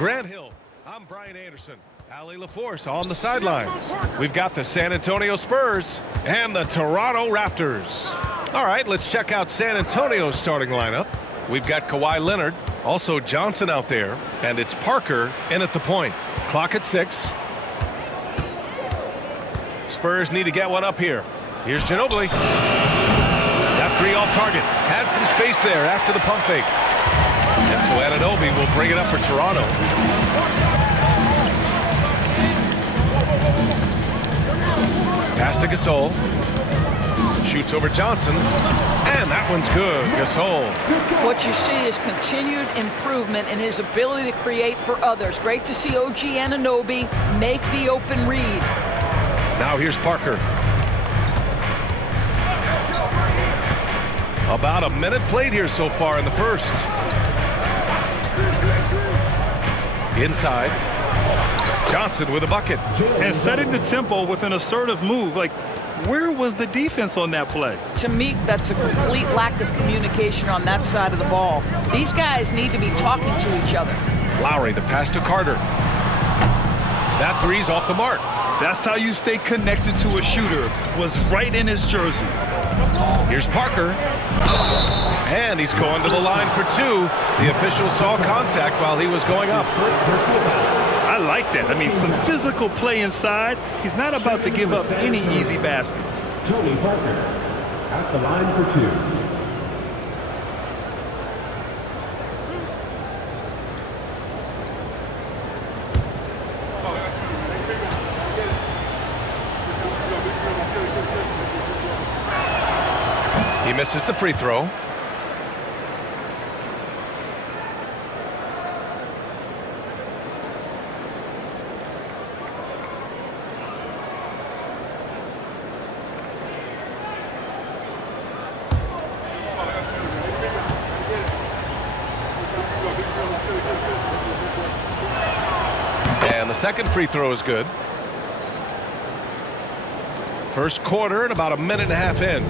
Grant Hill. I'm Brian Anderson. Ali LaForce on the sidelines. We've got the San Antonio Spurs and the Toronto Raptors. All right, let's check out San Antonio's starting lineup. We've got Kawhi Leonard, also Johnson out there, and it's Parker in at the point. Clock at 6. Spurs need to get one up here. Here's Ginobili. That three off target. Had some space there after the pump fake. And so Anunoby will bring it up for Toronto. Pass to Gasol. Shoots over Johnson. And that one's good. Gasol. What you see is continued improvement in his ability to create for others. Great to see OG Anunoby make the open read. Now here's Parker. About a minute played here so far in the first. Inside. Johnson with a bucket. And setting the tempo with an assertive move. Like, where was the defense on that play? To me, that's a complete lack of communication on that side of the ball. These guys need to be talking to each other. Lowry, the pass to Carter. That three's off the mark. That's how you stay connected to a shooter. Was right in his jersey. Here's Parker. And he's going to the line for two. The official saw contact while he was going up. I like that. I mean, some physical play inside. He's not about to give up any easy baskets. Tony Parker at the line for two. He misses the free throw. And the second free throw is good. First quarter and about a minute and a half in.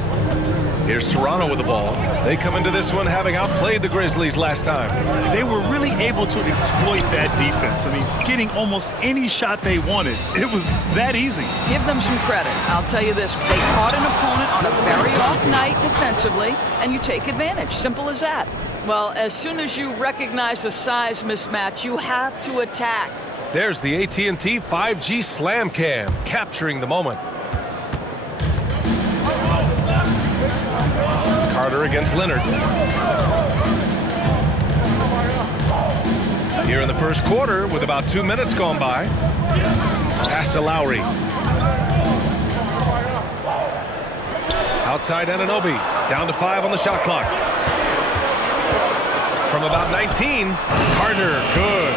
Here's Toronto with the ball. They come into this one having outplayed the Grizzlies last time. They were really able to exploit that defense. I mean, getting almost any shot they wanted. It was that easy. Give them some credit. I'll tell you this. They caught an opponent on a very off night defensively, and you take advantage. Simple as that. Well, as soon as you recognize a size mismatch, you have to attack. There's the AT&T 5G Slam Cam, capturing the moment. Carter against Leonard. Here in the first quarter with about 2 minutes gone by. Pass to Lowry. Outside Anunoby. Down to 5 on the shot clock. From about 19, Carter, good.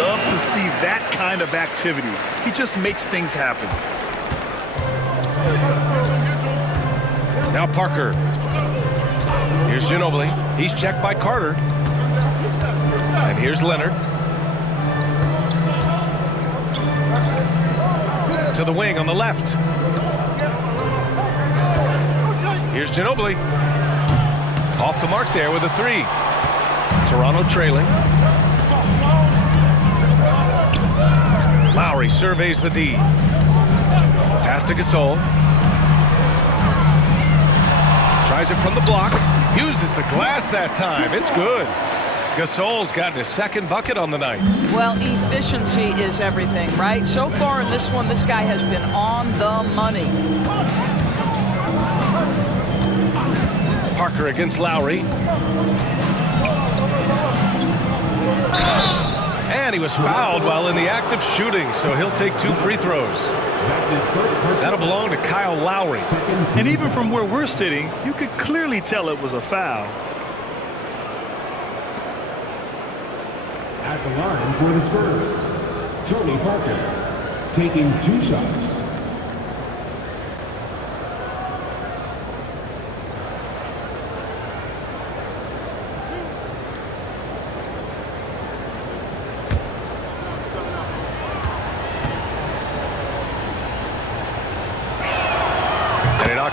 Love to see that kind of activity. He just makes things happen. Now Parker. Here's Ginobili. He's checked by Carter. And here's Leonard. To the wing on the left. Here's Ginobili. Off the mark there with a three. Toronto trailing. Lowry surveys the D. Pass to Gasol. Tries it from the block. Uses the glass that time. It's good. Gasol's gotten his second bucket on the night. Well, efficiency is everything, right? So far in this one, this guy has been on the money. Parker against Lowry. And he was fouled while in the act of shooting, so he'll take 2 free throws. That'll belong to Kyle Lowry. And even from where we're sitting, you could clearly tell it was a foul. At the line for the Spurs, Tony Parker taking 2 shots.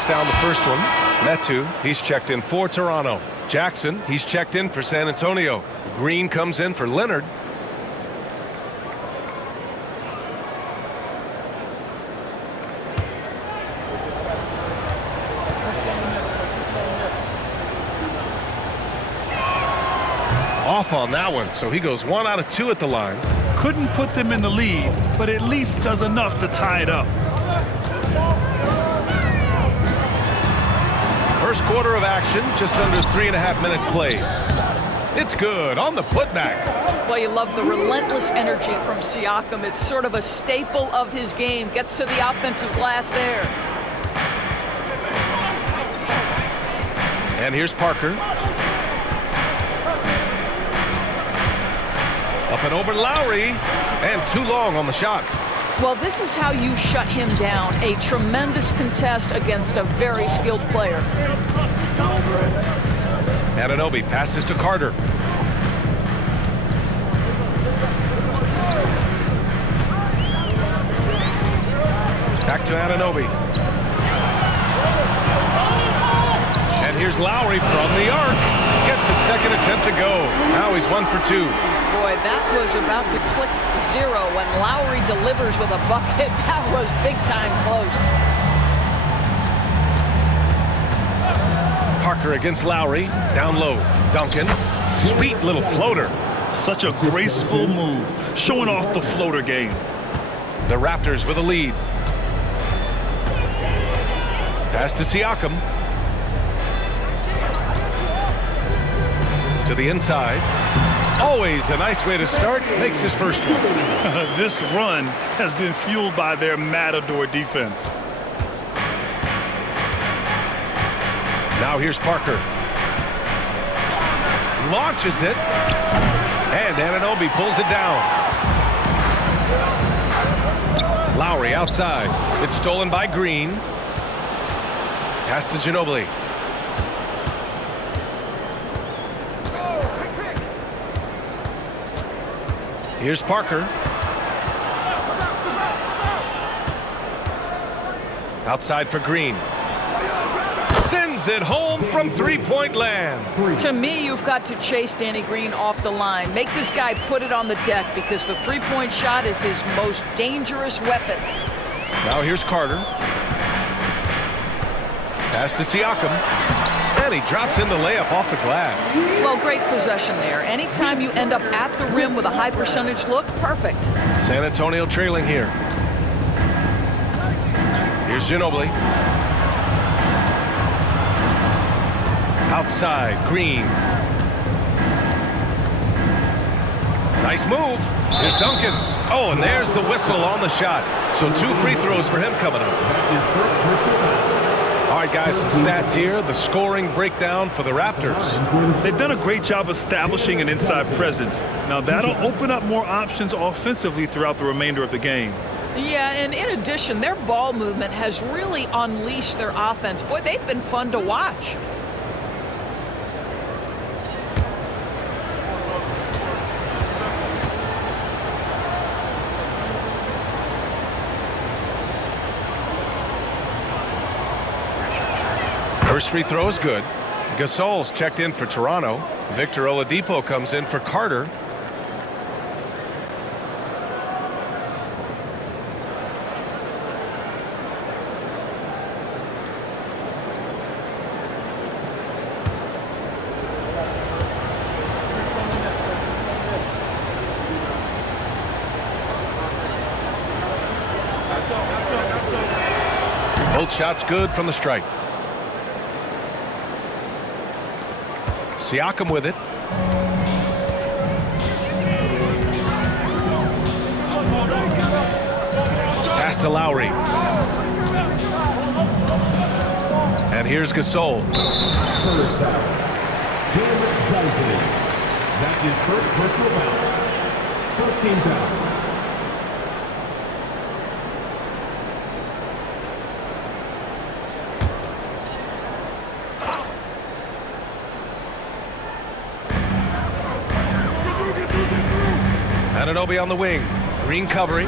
Down the first one. Metu, he's checked in for Toronto. Jackson, he's checked in for San Antonio. Green comes in for Leonard. off on that one, so he goes 1 out of 2 at the line. Couldn't put them in the lead, but at least does enough to tie it up. First quarter of action, just under 3.5 minutes played. It's good on the putback. Well, you love the relentless energy from Siakam. It's sort of a staple of his game. Gets to the offensive glass there. And here's Parker. Up and over Lowry, and too long on the shot. Well, this is how you shut him down. A tremendous contest against a very skilled player. Anunoby passes to Carter. Back to Anunoby. And here's Lowry from the arc. Gets his second attempt to go. Now he's 1 for 2. Boy, that was about to click 0 when Lowry delivers with a bucket. That was big time close. Parker against Lowry. Down low. Duncan. Sweet little floater. Such a graceful move, showing off the floater game. The Raptors with a lead. Pass to Siakam. To the inside. Always a nice way to start. Makes his first one. This run has been fueled by their Matador defense. Now here's Parker. Launches it. And Anunoby pulls it down. Lowry outside. It's stolen by Green. Pass to Ginobili. Here's Parker. Outside for Green. Sends it home from three-point land. To me, you've got to chase Danny Green off the line. Make this guy put it on the deck because the three-point shot is his most dangerous weapon. Now here's Carter. Pass to Siakam. And he drops in the layup off the glass. Well, great possession there. Anytime you end up at the rim with a high percentage look, perfect. San Antonio trailing here. Here's Ginobili. Outside, Green. Nice move. Here's Duncan. Oh, and there's the whistle on the shot. So 2 free throws for him coming up. All right, guys, some stats here. The scoring breakdown for the Raptors. They've done a great job establishing an inside presence. Now, that'll open up more options offensively throughout the remainder of the game. Yeah, and in addition, their ball movement has really unleashed their offense. Boy, they've been fun to watch. First free throw is good. Gasol's checked in for Toronto. Victor Oladipo comes in for Carter. Both shots good from the stripe. Siakam with it. Pass to Lowry. And here's Gasol. First foul. Tim Duncan. That's his first personal foul. First team foul. Anunoby on the wing. Green covering.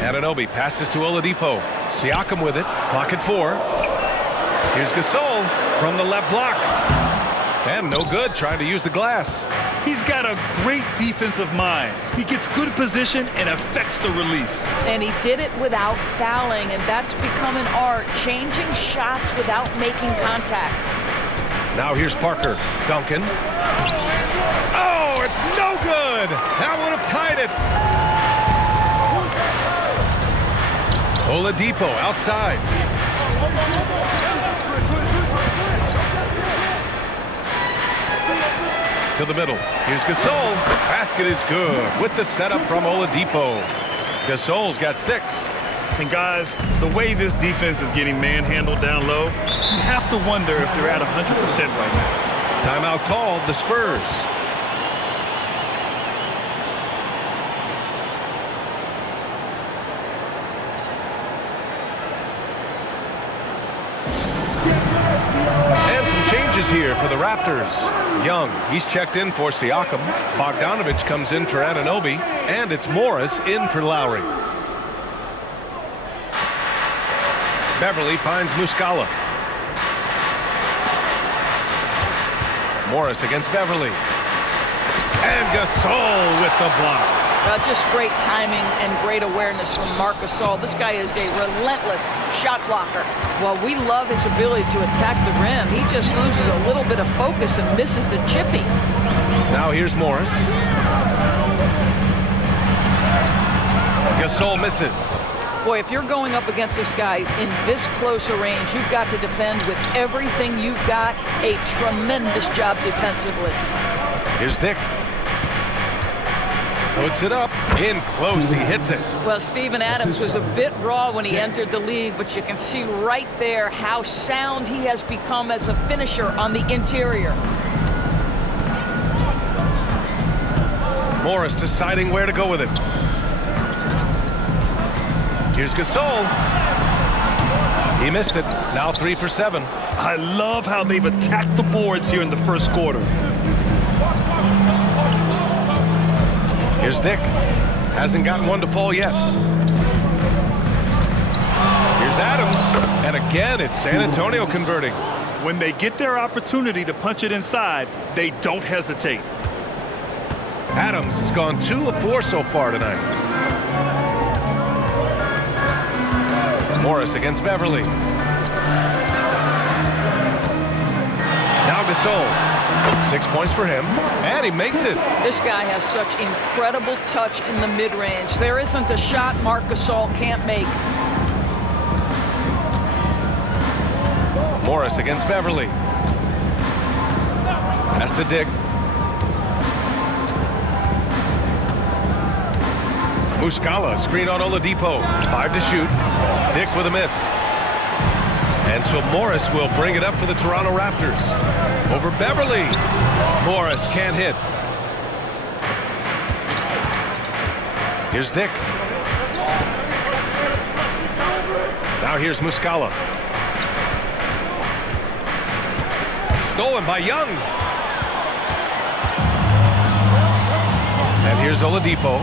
Anunoby passes to Oladipo. Siakam with it. Clock at 4. Here's Gasol from the left block. And no good, trying to use the glass. He's got a great defensive mind. He gets good position and affects the release. And he did it without fouling, and that's become an art, changing shots without making contact. Now here's Parker. Duncan. Oh, Oh, it's no good. That would have tied it. Oladipo outside. To the middle. Here's Gasol. Basket is good with the setup from Oladipo. Gasol's got 6. And guys, the way this defense is getting manhandled down low, you have to wonder if they're at 100% right now. Timeout called, the Spurs. And some changes here for the Raptors. Young, he's checked in for Siakam. Bogdanovich comes in for Anunoby. And it's Morris in for Lowry. Beverly finds Muscala. Morris against Beverly. And Gasol with the block. Just great timing and great awareness from Marc Gasol. This guy is a relentless shot blocker. Well, we love his ability to attack the rim. He just loses a little bit of focus and misses the chippy. Now here's Morris. Gasol misses. Boy, if you're going up against this guy in this close a range, you've got to defend with everything you've got. A tremendous job defensively. Here's Dick. Puts it up. In close. He hits it. Well, Steven Adams was a bit raw when he entered the league, but you can see right there how sound he has become as a finisher on the interior. Morris deciding where to go with it. Here's Gasol. He missed it. Now 3 for 7. I love how they've attacked the boards here in the first quarter. Here's Dick. Hasn't gotten one to fall yet. Here's Adams. And again, it's San Antonio converting. When they get their opportunity to punch it inside, they don't hesitate. Adams has gone 2 of 4 so far tonight. Morris against Beverly. Now Gasol. 6 points for him. And he makes it. This guy has such incredible touch in the mid-range. There isn't a shot Marc Gasol can't make. Morris against Beverly. Pass to Dick. Muscala, screen on Oladipo. 5 to shoot. Dick with a miss. And so Morris will bring it up for the Toronto Raptors. Over Beverly. Morris can't hit. Here's Dick. Now here's Muscala. Stolen by Young. And here's Oladipo.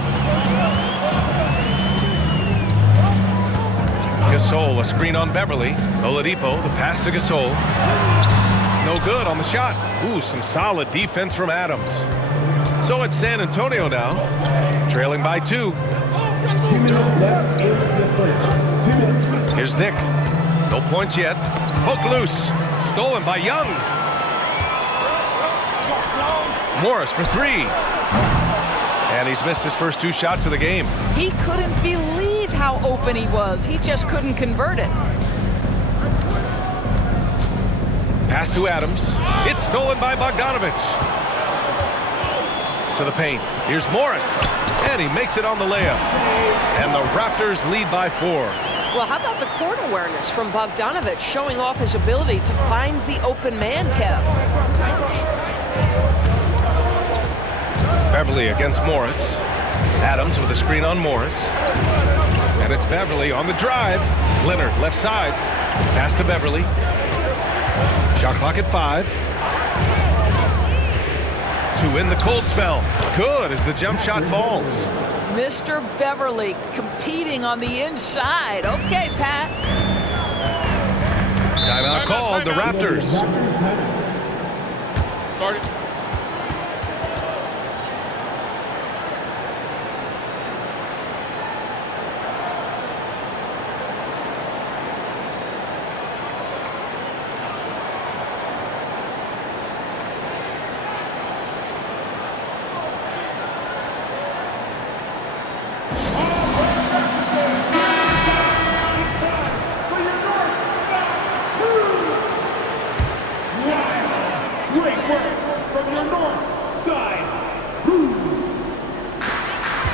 Gasol, a screen on Beverly. Oladipo, the pass to Gasol. No good on the shot. Ooh, some solid defense from Adams. So it's San Antonio now, trailing by 2. 2 minutes left in the first. 2 minutes. Here's Dick. No points yet. Hook loose. Stolen by Young. Morris for 3. And he's missed his first 2 shots of the game. He couldn't believe how open he was. He just couldn't convert it. Pass to Adams. It's stolen by Bogdanovich. To the paint. Here's Morris. And he makes it on the layup. And the Raptors lead by 4. Well, how about the court awareness from Bogdanovich showing off his ability to find the open man, Kev? Beverly against Morris. Adams with a screen on Morris. And it's Beverly on the drive. Leonard left side. Pass to Beverly. Shot clock at 5. To win the cold spell. Good as the jump shot falls. Mr. Beverly competing on the inside. Okay, Pat. Timeout called. The Raptors.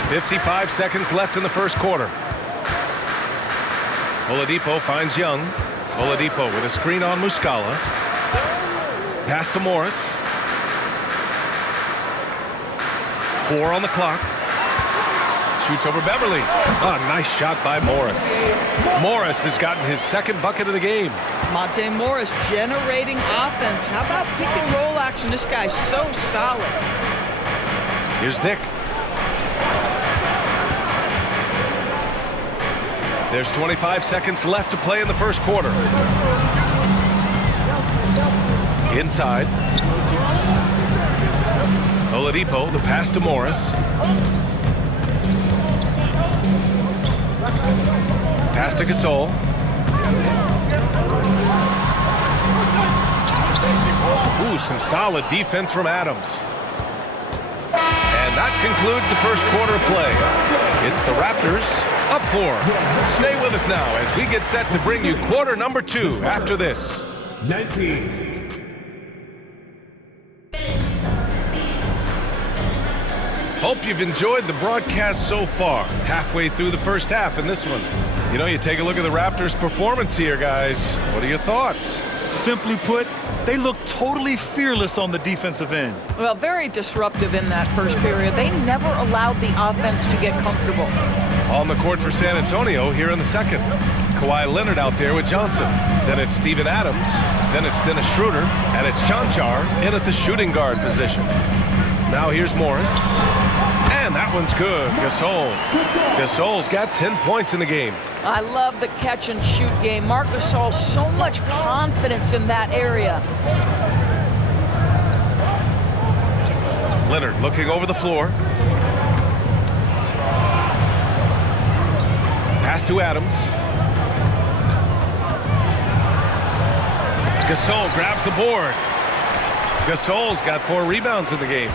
55 seconds left in the first quarter. Oladipo finds Young. Oladipo with a screen on Muscala. Pass to Morris. 4 on the clock. Shoots over Beverly. Oh, nice shot by Morris. Morris has gotten his second bucket of the game. Monte Morris generating offense. How about pick and roll action? This guy's so solid. Here's Dick. There's 25 seconds left to play in the first quarter. Inside. Oladipo, the pass to Morris. Pass to Gasol. Ooh, some solid defense from Adams. And that concludes the first quarter of play. It's the Raptors up 4. Stay with us now as we get set to bring you quarter number 2 after this. 19. Hope you've enjoyed the broadcast so far. Halfway through the first half in this one. You know, you take a look at the Raptors' performance here, guys. What are your thoughts? Simply put, they look totally fearless on the defensive end. Well, very disruptive in that first period. They never allowed the offense to get comfortable. On the court for San Antonio here in the second. Kawhi Leonard out there with Johnson. Then it's Steven Adams. Then it's Dennis Schroeder. And it's Chanchar in at the shooting guard position. Now here's Morris. And that one's good. Gasol's got 10 points in the game. I love the catch and shoot game. Marc Gasol, so much confidence in that area. Leonard looking over the floor. Pass to Adams. Gasol grabs the board. Gasol's got 4 rebounds in the game.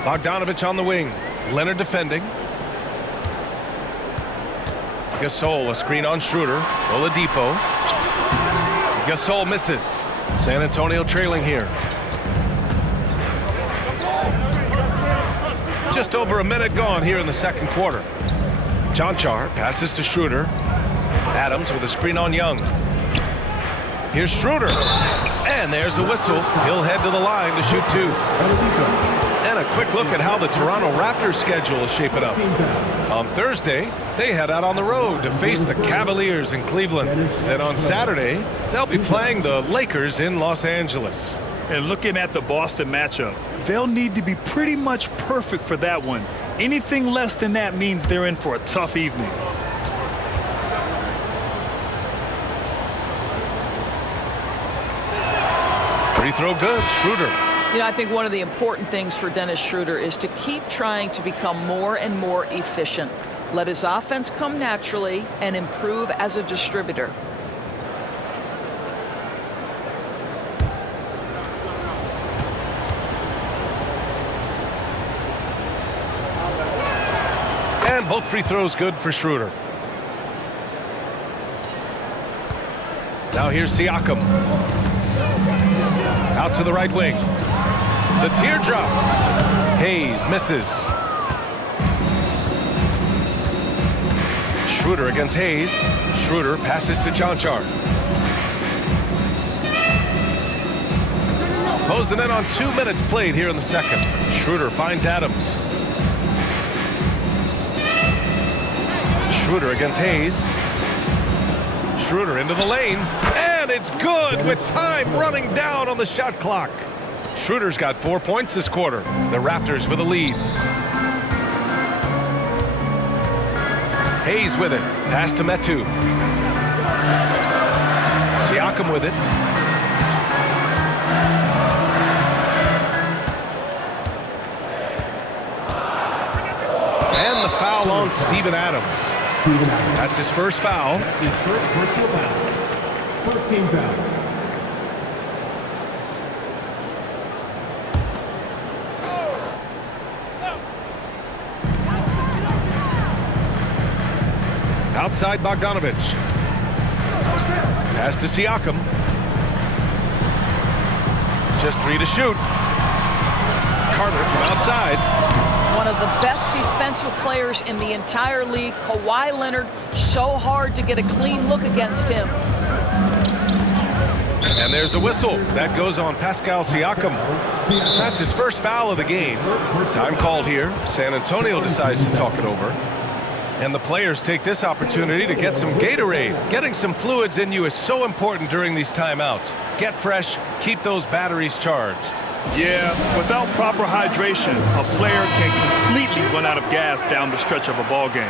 Bogdanovich on the wing. Leonard defending. Gasol, a screen on Schroeder. Oladipo. Gasol misses. San Antonio trailing here. Just over a minute gone here in the second quarter. Chanchar passes to Schroeder. Adams with a screen on Young. Here's Schroeder. And there's a whistle. He'll head to the line to shoot 2. And a quick look at how the Toronto Raptors schedule is shaping up. On Thursday, they head out on the road to face the Cavaliers in Cleveland. Then on Saturday, they'll be playing the Lakers in Los Angeles. And looking at the Boston matchup, they'll need to be pretty much perfect for that one. Anything less than that means they're in for a tough evening. Free throw good. Schroeder. You know, I think one of the important things for Dennis Schroeder is to keep trying to become more and more efficient. Let his offense come naturally and improve as a distributor. And both free throws good for Schroeder. Now here's Siakam. Out to the right wing. The teardrop. Hayes misses. Schroeder against Hayes. Schroeder passes to Chanchar. Closing in on 2 minutes played here in the second. Schroeder finds Adams. Schroeder against Hayes. Schroeder into the lane. And it's good with time running down on the shot clock. Schroeder's got 4 points this quarter. The Raptors with a lead. Hayes with it. Pass to Metu. Siakam with it. And the foul on Steven Adams. That's his first foul. His first personal foul. First team foul. Outside Bogdanovich. Pass to Siakam. Just 3 to shoot. Carter from outside. One of the best defensive players in the entire league. Kawhi Leonard, so hard to get a clean look against him. And there's a whistle. That goes on Pascal Siakam. That's his first foul of the game. Time called here. San Antonio decides to talk it over. And the players take this opportunity to get some Gatorade. Getting some fluids in you is so important during these timeouts. Get fresh, keep those batteries charged. Yeah, without proper hydration, a player can completely run out of gas down the stretch of a ball game.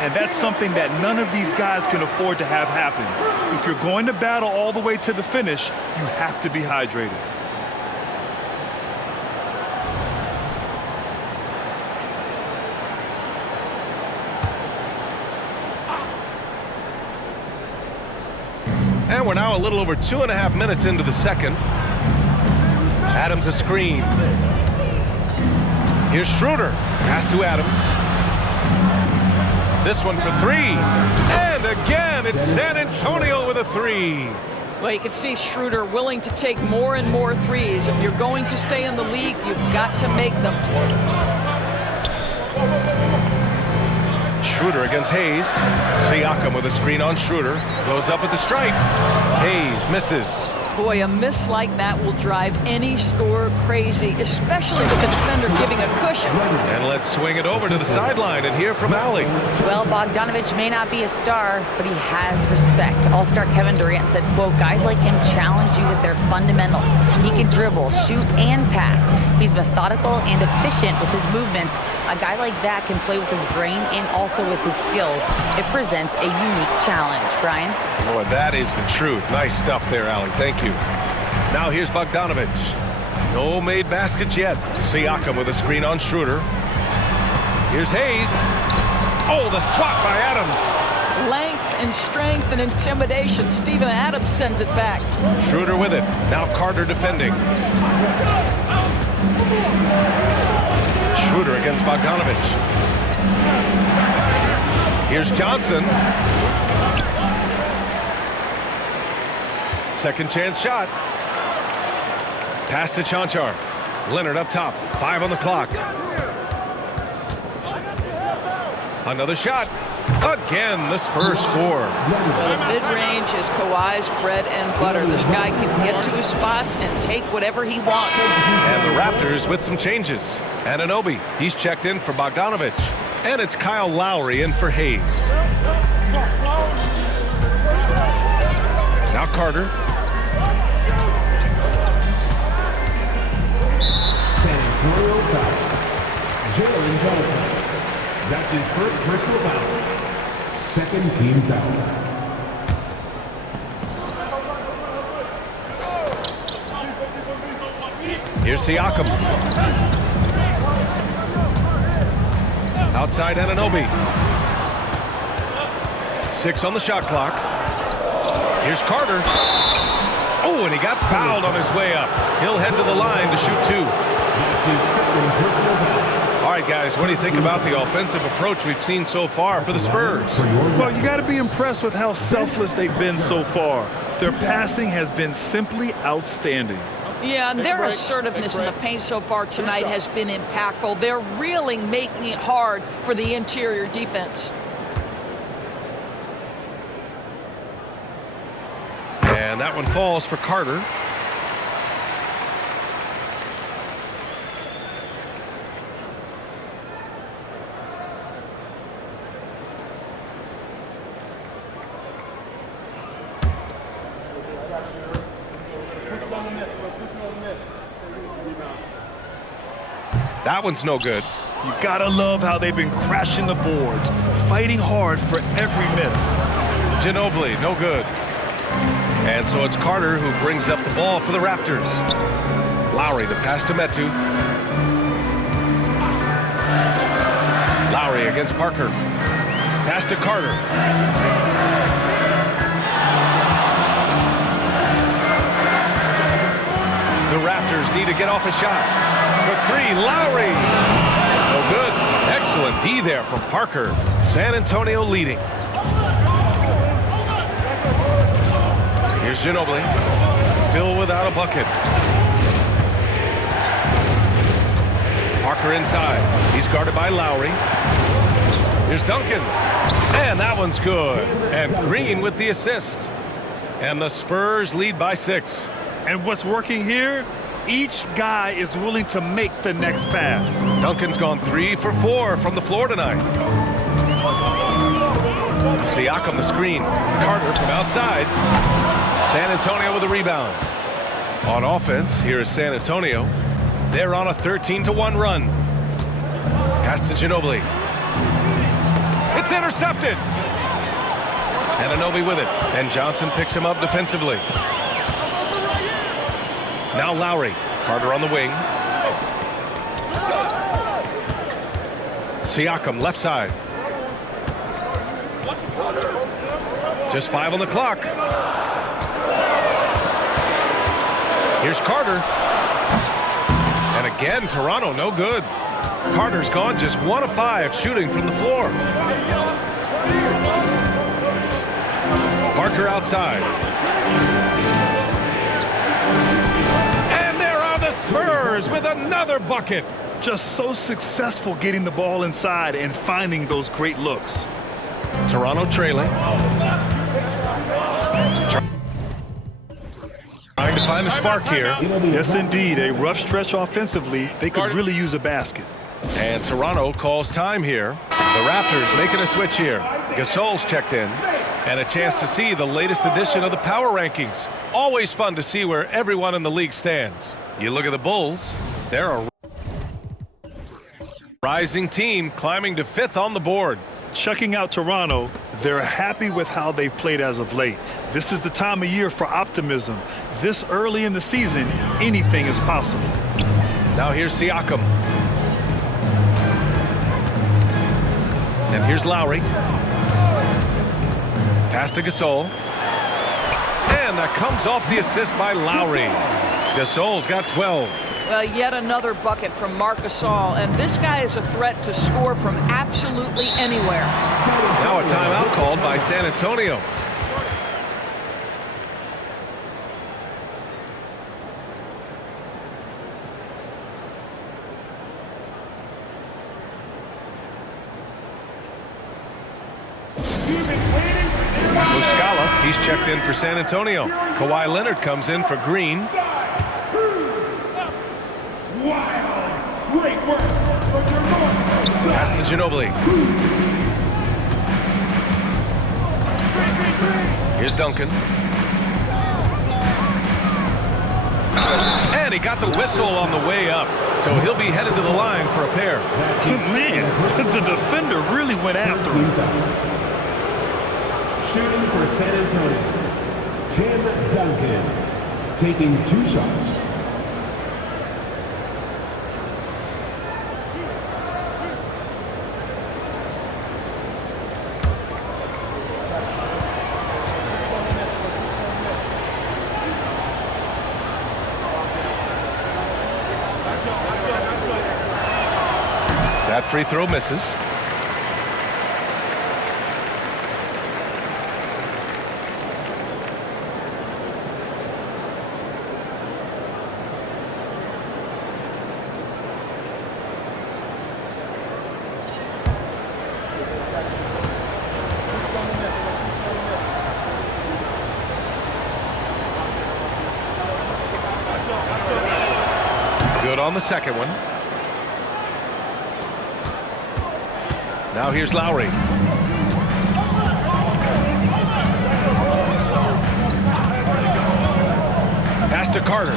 And that's something that none of these guys can afford to have happen. If you're going to battle all the way to the finish, you have to be hydrated. And we're now a little over 2.5 minutes into the second. Adams a screen. Here's Schroeder. Pass to Adams. This one for three. And again, it's San Antonio with a three. Well, you can see Schroeder willing to take more and more threes. If you're going to stay in the league, you've got to make them. Schroeder against Hayes. Siakam with a screen on Schroeder. Goes up with the strike. Hayes misses. Boy, a miss like that will drive any scorer crazy, especially with the defender giving a cushion. And let's swing it over to the sideline and hear from Allie. Well, Bogdanovich may not be a star, but he has respect. All-star Kevin Durant said, quote, guys like him challenge you with their fundamentals. He can dribble, shoot, and pass. He's methodical and efficient with his movements. A guy like that can play with his brain and also with his skills. It presents a unique challenge. Brian? Boy, that is the truth. Nice stuff there, Allie. Thank you. Now here's Bogdanovich. No made baskets yet. Siakam with a screen on Schroeder. Here's Hayes. Oh, the swat by Adams. Length and strength and intimidation. Steven Adams sends it back. Schroeder with it. Now Carter defending. Schroeder against Bogdanovich. Here's Johnson. Second chance shot. Pass to Chanchar. Leonard up top. 5 on the clock. Another shot. Again, the Spurs score. Well, the mid-range is Kawhi's bread and butter. This guy can get to his spots and take whatever he wants. And the Raptors with some changes. Anunoby, he's checked in for Bogdanovich. And it's Kyle Lowry in for Hayes. Now Carter. San Antonio foul. Jalen Johnson. That's his first personal foul. Second team foul. Here's Siakam. Outside Anunoby. 6 on the shot clock. Here's Carter. Oh, and he got fouled on his way up. He'll head to the line to shoot 2. That's his second personal foul. All right, guys, what do you think about the offensive approach we've seen so far for the Spurs? Well, you got to be impressed with how selfless they've been so far. Their passing has been simply outstanding. Yeah, and their assertiveness in the paint so far tonight has been impactful. They're really making it hard for the interior defense. And that one falls for Carter. That one's no good. You gotta love how they've been crashing the boards, fighting hard for every miss. Ginobili, no good. And so it's Carter who brings up the ball for the Raptors. Lowry, the pass to Metu. Lowry against Parker. Pass to Carter. The Raptors need to get off a shot. For 3, Lowry. No good. Excellent D there from Parker. San Antonio leading. Here's Ginobili. Still without a bucket. Parker inside. He's guarded by Lowry. Here's Duncan. And that one's good. And Green with the assist. And the Spurs lead by 6. And what's working here? Each guy is willing to make the next pass. Duncan's gone 3 for 4 from the floor tonight. Siakam the screen. Carter from outside. San Antonio with a rebound. On offense, here is San Antonio. They're on a 13-1 run. Pass to Ginobili. It's intercepted. And Anunoby with it. And Johnson picks him up defensively. Now Lowry. Carter on the wing. Siakam left side. Just 5 on the clock. Here's Carter. And again, Toronto no good. Carter's gone just 1 of 5 shooting from the floor. Parker outside. And there are the Spurs with another bucket. Just so successful getting the ball inside and finding those great looks. Toronto trailing. Trying to find a spark here. Yes, indeed. A rough stretch offensively. They could really use a basket. And Toronto calls time here. The Raptors making a switch here. Gasol's checked in. And a chance to see the latest edition of the power rankings. Always fun to see where everyone in the league stands. You look at the Bulls. They're a rising team climbing to 5th on the board. Checking out Toronto, they're happy with how they've played as of late. This is the time of year for optimism. This early in the season, anything is possible. Now here's Siakam. And here's Lowry. Pass to Gasol. And that comes off the assist by Lowry. Gasol's got 12. Yet another bucket from Marc Gasol, and this guy is a threat to score from absolutely anywhere. Now a timeout called by San Antonio. Muscala, he's checked in for San Antonio. Kawhi Leonard comes in for Green. Great work from your North. Pass to Ginobili. Here's Duncan. And he got the whistle on the way up, so he'll be headed to the line for a pair. Man, the defender really went after him. Shooting for San Antonio, Tim Duncan, taking 2 shots. That free throw misses. Good on the second one. Now here's Lowry. Pass to Carter.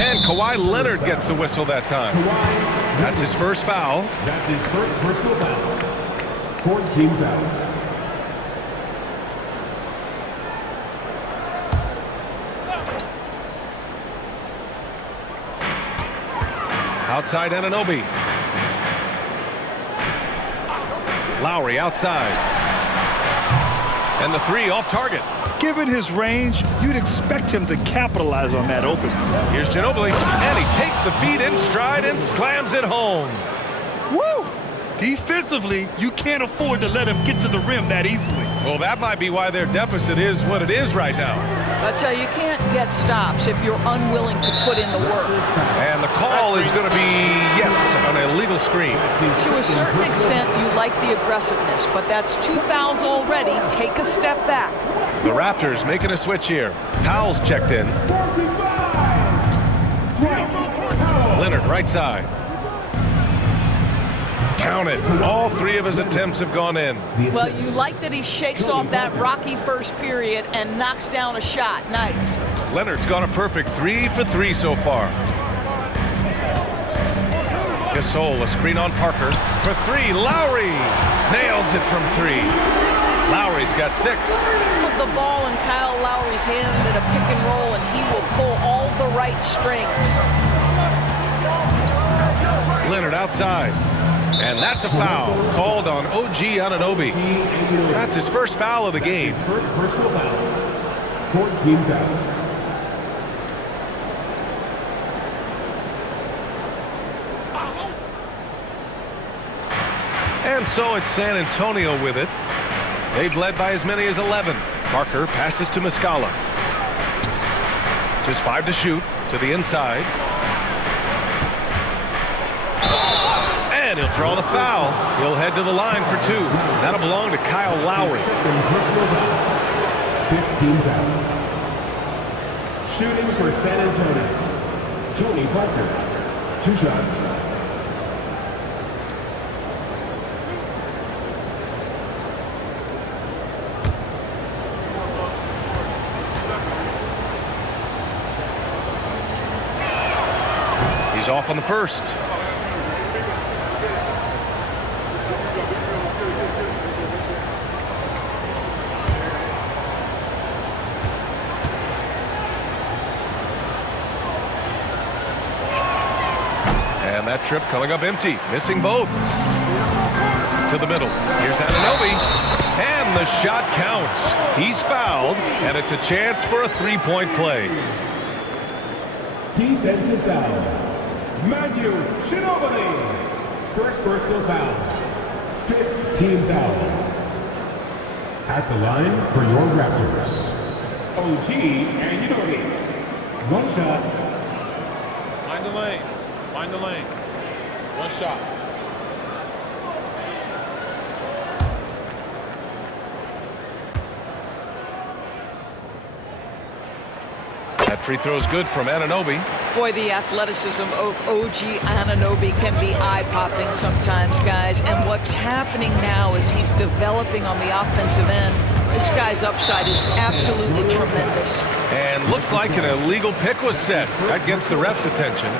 And Kawhi Leonard gets the whistle that time. That's his first foul. That's his first personal foul. 14 foul. Outside Anunoby. Lowry outside. And the 3 off target. Given his range, you'd expect him to capitalize on that opening. Here's Ginobili. And he takes the feed in stride and slams it home. Woo! Defensively, you can't afford to let him get to the rim that easily. Well, that might be why their deficit is what it is right now. I tell you, you can't get stops if you're unwilling to put in the work. And the call is going to be, yes, an illegal screen. To a certain extent, you like the aggressiveness, but that's 2 fouls already. Take a step back. The Raptors making a switch here. Powell's checked in. Leonard, right side. Count it. All 3 of his attempts have gone in. Well, you like that he shakes off that rocky first period and knocks down a shot. Nice. Leonard's gone a perfect 3 for 3 so far. Gasol, a screen on Parker. For 3, Lowry nails it from 3. Lowry's got 6. Put the ball in Kyle Lowry's hand in a pick and roll, and he will pull all the right strings. Leonard outside. And that's a foul called on OG Anunoby. That's his first foul of the game. His first personal foul. 14 foul. And so it's San Antonio with it. They've led by as many as 11. Parker passes to Muscala. Just 5 to shoot to the inside. And he'll draw the foul. He'll head to the line for 2. That'll belong to Kyle Lowry. Second personal foul. 15 foul. Shooting for San Antonio. Tony Parker. 2 shots. He's off on the first. And that trip coming up empty, missing both. To the middle. Here's Anunoby. And the shot counts. He's fouled, and it's a chance for a 3-point play. Defensive foul. Manu Ginobili. First personal foul. 15 foul. At the line for your Raptors. OG Anunoby. 1 shot. Mind the lanes. Mind the lanes. 1 shot. That free throw's good from Anunoby. Boy, the athleticism of OG Anunoby can be eye-popping sometimes, guys. And what's happening now is he's developing on the offensive end. This guy's upside is absolutely tremendous. And looks like an illegal pick was set. That gets the ref's attention.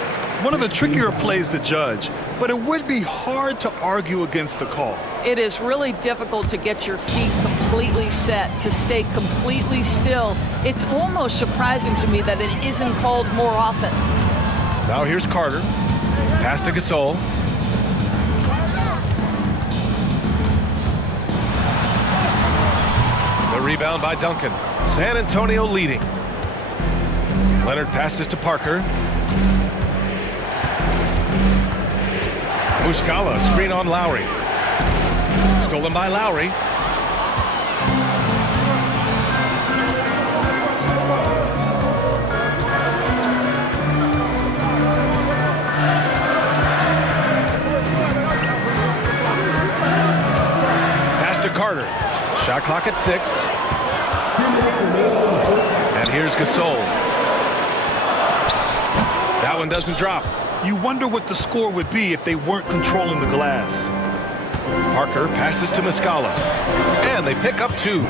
One of the trickier plays to judge, but it would be hard to argue against the call. It is really difficult to get your feet completely set, to stay completely still. It's almost surprising to me that it isn't called more often. Now here's Carter. Pass to Gasol. The rebound by Duncan. San Antonio leading. Leonard passes to Parker. Muscala, screen on Lowry. Stolen by Lowry. Pass to Carter. Shot clock at 6. And here's Gasol. That one doesn't drop. You wonder what the score would be if they weren't controlling the glass. Parker passes to Muscala. And they pick up 2.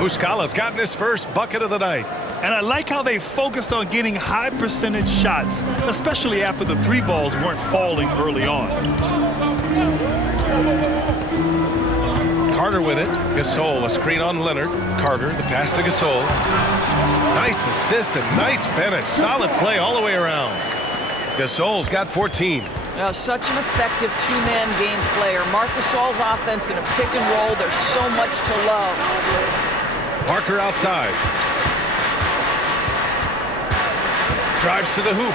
Muscala's gotten his first bucket of the night. And I like how they focused on getting high percentage shots, especially after the 3 balls weren't falling early on. Carter with it. Gasol, a screen on Leonard. Carter, the pass to Gasol. Nice assist and nice finish. Solid play all the way around. Gasol's got 14. Such an effective two-man game player. Marc Gasol's offense in a pick and roll, there's so much to love. Parker outside. Drives to the hoop.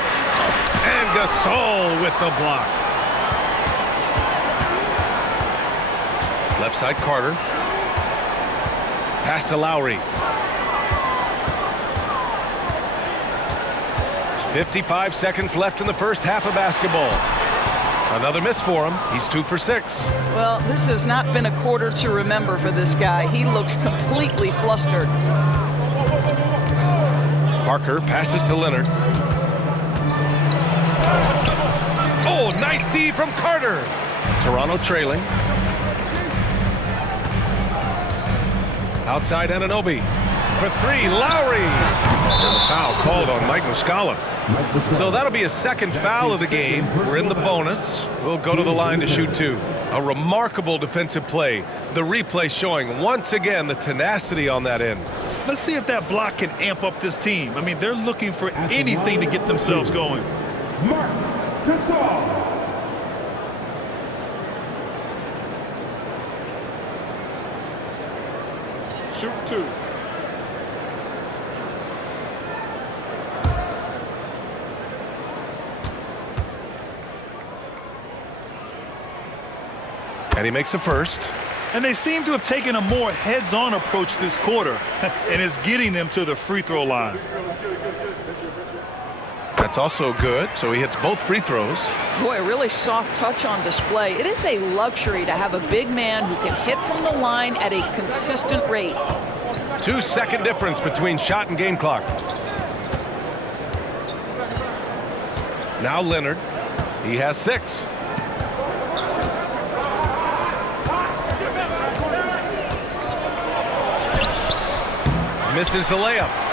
And Gasol with the block. Left side Carter. Pass to Lowry. 55 seconds left in the first half of basketball. Another miss for him. He's 2 for 6. Well, this has not been a quarter to remember for this guy. He looks completely flustered. Parker passes to Leonard. Oh, nice D from Carter. Toronto trailing. Outside Anunoby. For 3, Lowry. And the foul called on Mike Muscala. So that'll be a second foul of the game. We're in the bonus. We'll go to the line to shoot 2. A remarkable defensive play. The replay showing once again the tenacity on that end. Let's see if that block can amp up this team. I mean, they're looking for anything to get themselves going. Mark Gasol. Shoot 2. And he makes the first. And they seem to have taken a more heads-on approach this quarter, and it's getting them to the free throw line. That's also good. So he hits both free throws. Boy, a really soft touch on display. It is a luxury to have a big man who can hit from the line at a consistent rate. 2-second difference between shot and game clock. Now Leonard. He has 6. Misses the layup.